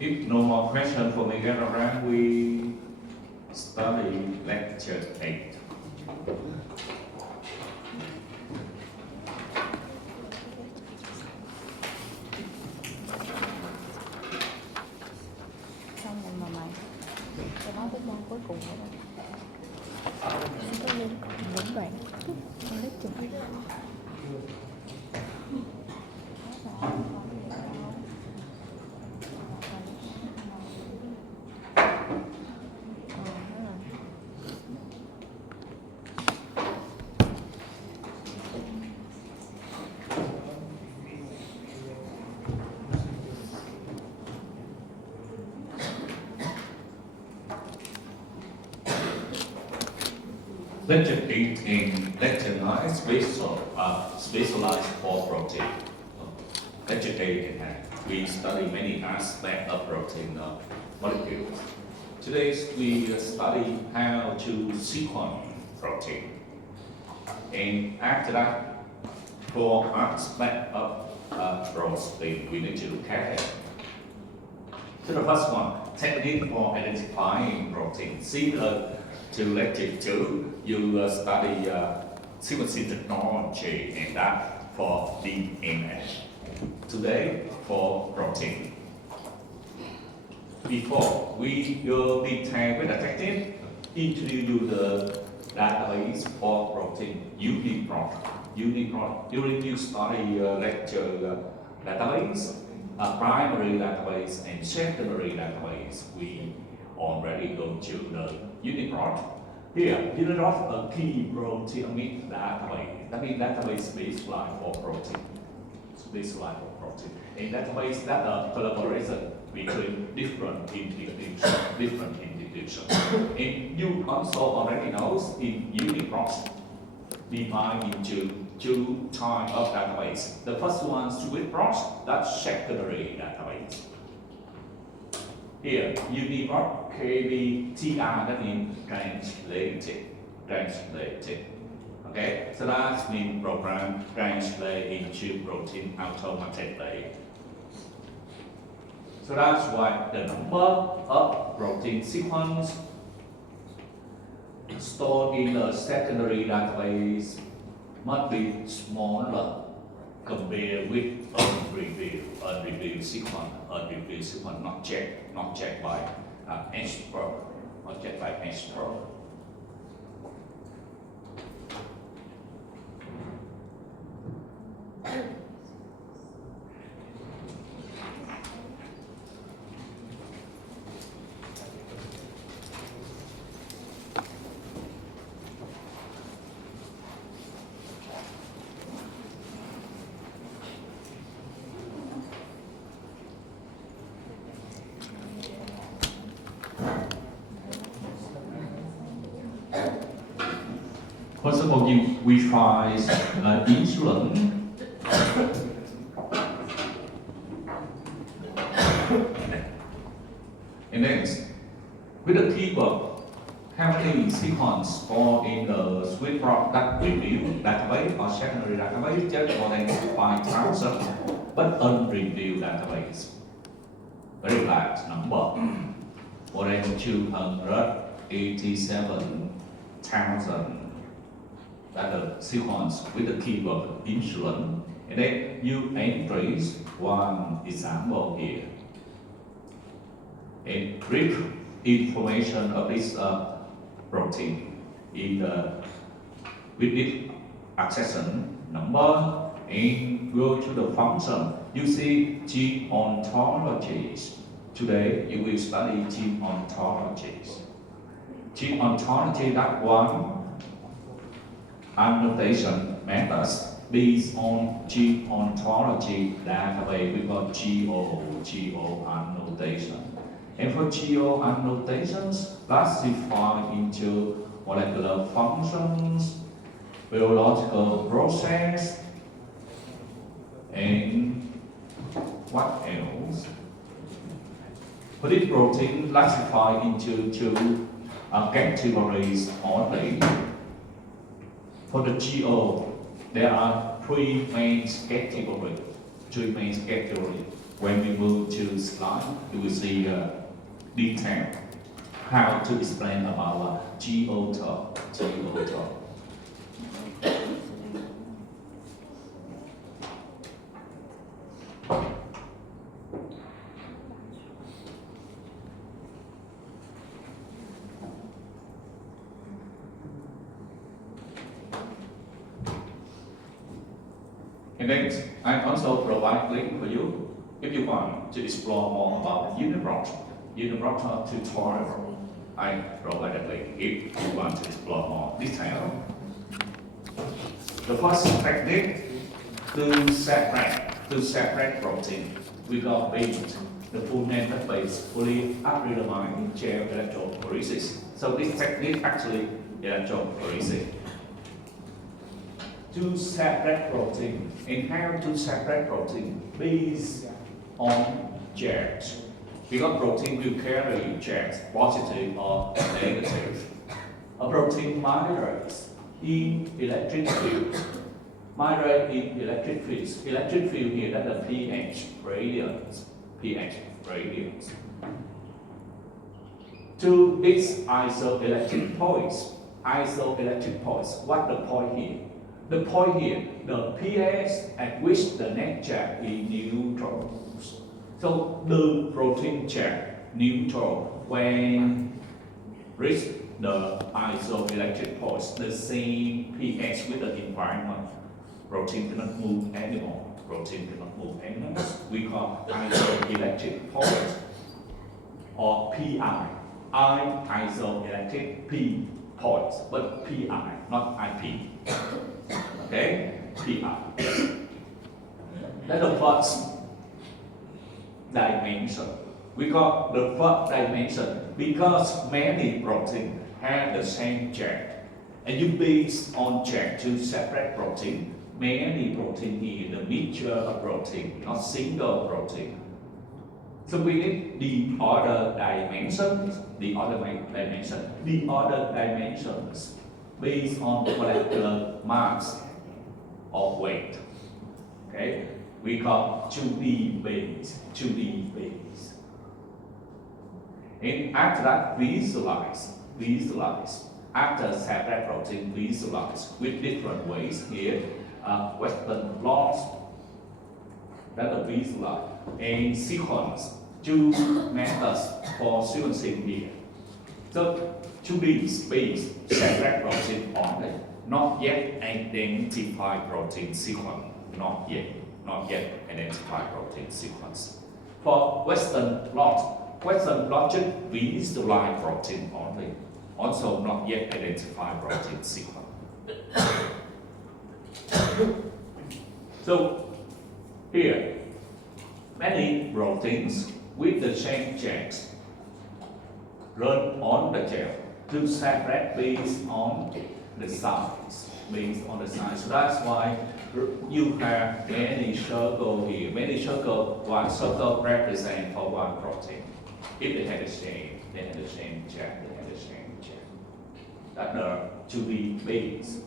If no more question for Miguel around, we study lecture 8. Xong rồi mà mày tôi nói tới con cuối cùng nữa đây. Em có liên còn những đoạn con lớp chừng. Lecture 8 in lecture 9 specialized for protein. Lecture 8 we study many aspects of protein molecules. Today we study how to sequence protein. And after that, for aspect of protein, we need to look at it. So the first one, technique for identifying protein. Similar to lecture 2, you study sequencing technology and that for DNA. Today, for protein. Before we go detail with the technique, introduce you the database for protein, UniProt. During you study lecture database, primary database and secondary database, we already go to the UniProt. Here, UniProt a key proteomics database. That means database baseline for protein. Baseline for protein. A database that collaboration between different institutions. And you also already know in UniProt divided into two types of database. The first one is SwiftProt, that's secondary database. Here, UniProt KBTR, that means translated. Okay, so that means program translate into protein automatically. So that's why the number of protein sequence stored in the secondary database must be smaller compared with unreviewed sequence. Unreviewed sequence not checked by expert, not checked by expert. First of all, we try insulin. And then, with the keyword, how many sequence stored in the SwiftProt that reviewed database or secondary database, just more than 5,000, but unreviewed database. Very large number, more than 287,000. That the sequence with the keyword insulin, and then you entries one example here. And brief information of this protein in the with this accession number and go to the function. You see gene ontologies. Today you will study gene ontologies. Gene ontology, that one annotation methods based on gene ontology database. We call GO annotation. And for GO annotations, classified into molecular functions, biological process, and what else? For this protein, classified into two categories only. For the GO, there are three main categories. When we move to previous slide, you will see detail how to explain about GO term. GO term. And then I also provide link for you if you want to explore more about Unibrock tutorial. I provide a link if you want to explore more detail. The first technique to separate protein. We got BASE. The full name is BASE, fully acrylamide gel electrophoresis. So this technique actually electrophoresis. To separate protein, and how to separate protein based on charge. Because protein will carry charge, positive or negative. A protein migrates in electric field. Migrate in electric fields. Electric field here, that's the pH gradients. pH gradients. To its isoelectric points. Isoelectric points. What the point here? The point here, the pH at which the net charge is neutral. So the protein charge neutral when reach the isoelectric points, the same pH with the environment. Protein cannot move anymore. Protein cannot move anymore. We call isoelectric point or PI. Isoelectric P points, but PI, not IP. Okay, PI. That's the first dimension. We got the first dimension because many proteins have the same charge, and you base on charge to separate protein. Many protein is the mixture of protein, not single protein. So we need the other dimensions. The other dimensions based on molecular mass or weight. Okay, we call 2D base. And after that, visualize. After separate protein, visualize with different ways here. Western plots, that's a visualize, and sequence. Two methods for sequencing here. So 2D space separate protein only, not yet identify protein sequence, not yet identify protein sequence. For Western blot just visualize protein only, also not yet identify protein sequence. So here, many proteins with the same charge run on the gel to separate based on the size. So that's why you have many circles here. One circle represents for one protein. If they have the same charge. That's the 2D base.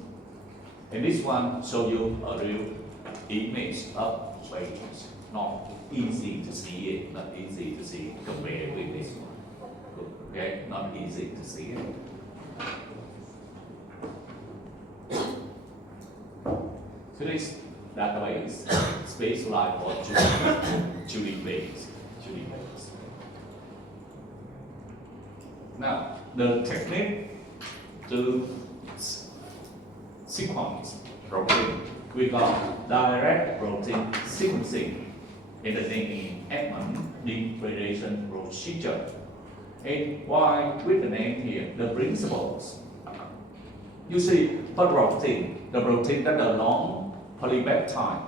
And this one shows you a real image of base. Not easy to see it, compared with this one. Okay, not easy to see it. So this database specialized for 2D base. Now, the technique to sequence protein, we got direct protein sequencing in the name Edmond degradation procedure. And why with the name here, the principles. You see, for protein, the protein that are long polypeptide,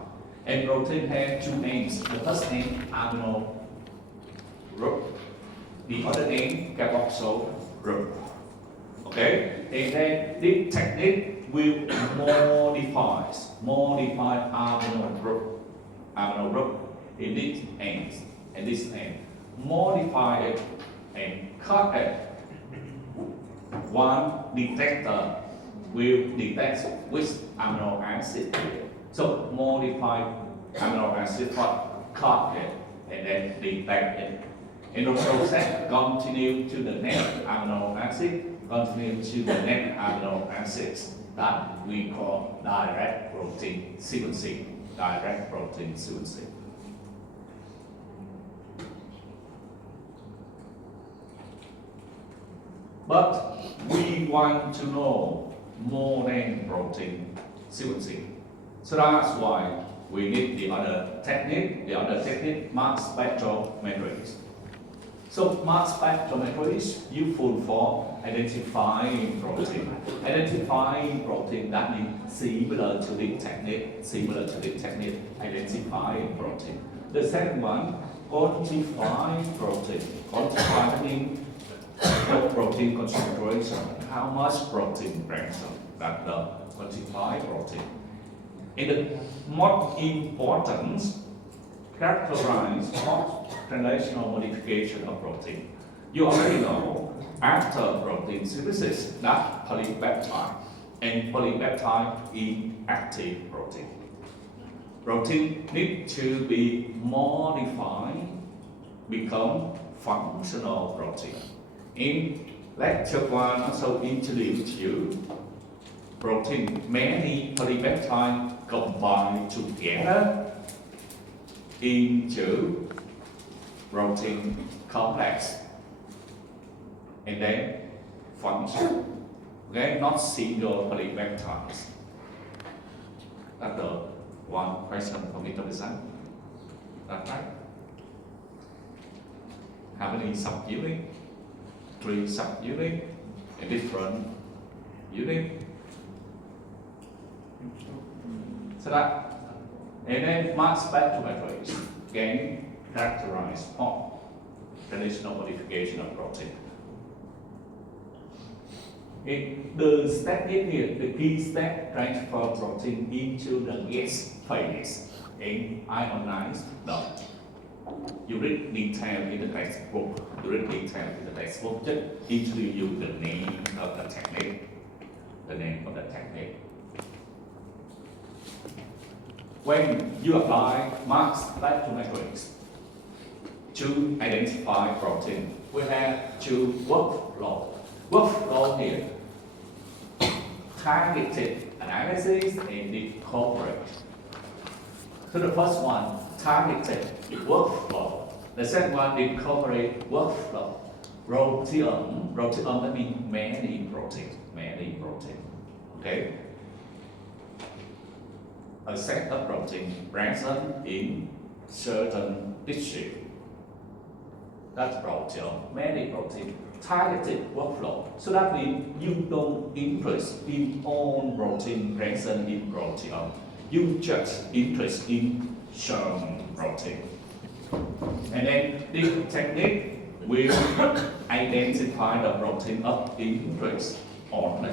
and protein has two names. The first name amino group, the other name carboxyl group. Okay, and then this technique will modify amino group in this end and this end. Modify it and cut it. One detector will detect which amino acid. So modify amino acid, cut it and then detect it. In the process, continue to the next amino acid, continue to the next amino acids that we call direct protein sequencing. Direct protein sequencing. But we want to know more than protein sequencing. So that's why we need the other technique, mass spectrometry. So mass spectrometry is useful for identifying protein. Identifying protein, that means similar to the technique, identifying protein. The second one, quantifying protein. Quantify means the protein concentration, how much protein present, that the quantified protein. And the most important, characterize translational modification of protein. You already know, after protein synthesis, that polypeptide, and polypeptide is active protein. Protein need to be modified, become functional protein. In lecture 1, also introduced you protein, many polypeptides combine together into protein complex and then function. Okay, not single polypeptides. That's the one question for me to decide. That's right. How many subunits? 3 subunits, a different unit. So that, and then mass spectrometry can characterize traditional modification of protein. The step here, the key step, transfer protein into the gas phase and ionize the. You read detail in the textbook. Just introduce you the name of the technique. When you apply mass spectrometry to identify protein, we have 2 workflow. Workflow here, targeted analysis and incorporate. So the first one, targeted workflow. The second one, incorporate workflow. Proteome, that means many protein. Okay? A set of protein present in certain tissue. That's proteome, many protein. Targeted workflow. So that means you don't interest in all protein present in proteome. You just interest in some protein. And then this technique will identify the protein of interest only.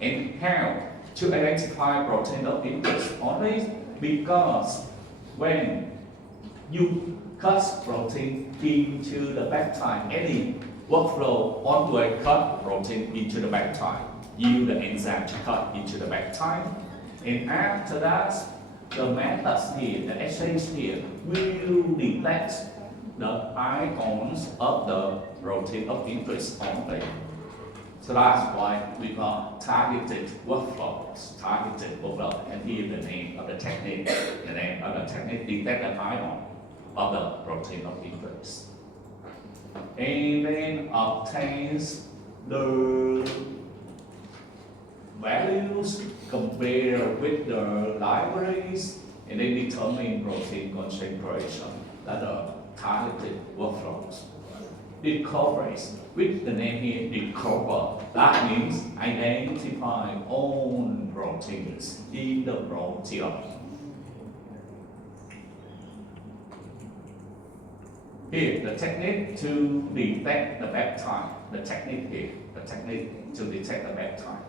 And how to identify protein of interest only? Because when you cut protein into the peptide, any workflow always cut protein into the peptide, use the enzyme to cut into the peptide, and after that, the methods here, the exchange here, will detect the ions of the protein of interest only. So that's why we call targeted workflows, and here the name of the technique, detect the ion of the protein of interest. And then obtains the values, compare with the libraries, and then determine protein concentration. That are targeted workflows. Incorporates, with the name here, incorporate. That means identify all proteins in the proteome. Here, the technique to detect the peptide. The technique to detect the peptide.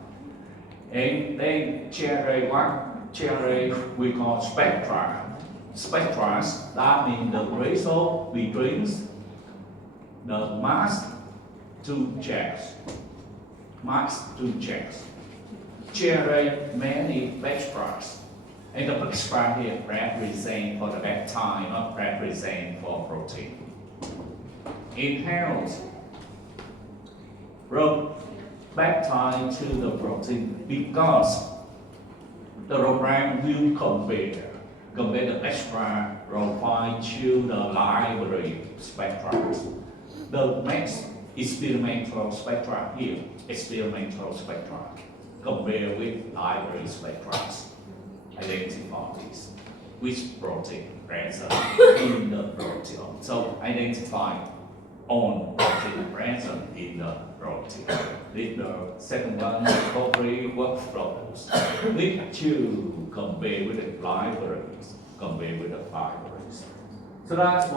And then cherry we call spectra. Spectra, that means the ratio between the mass to checks. Cherry many spectra. And the background here represent for the back time, not represent for protein. In health, back time to the protein because the program will compare the extra profile to the library spectra. The next experimental spectra here, experimental spectra, compare with library spectra, identify this, which protein present in the proteome. So identify on protein present in the protein. With the second one, discovery workflows. Need to compare with the libraries, compare with the libraries. So that's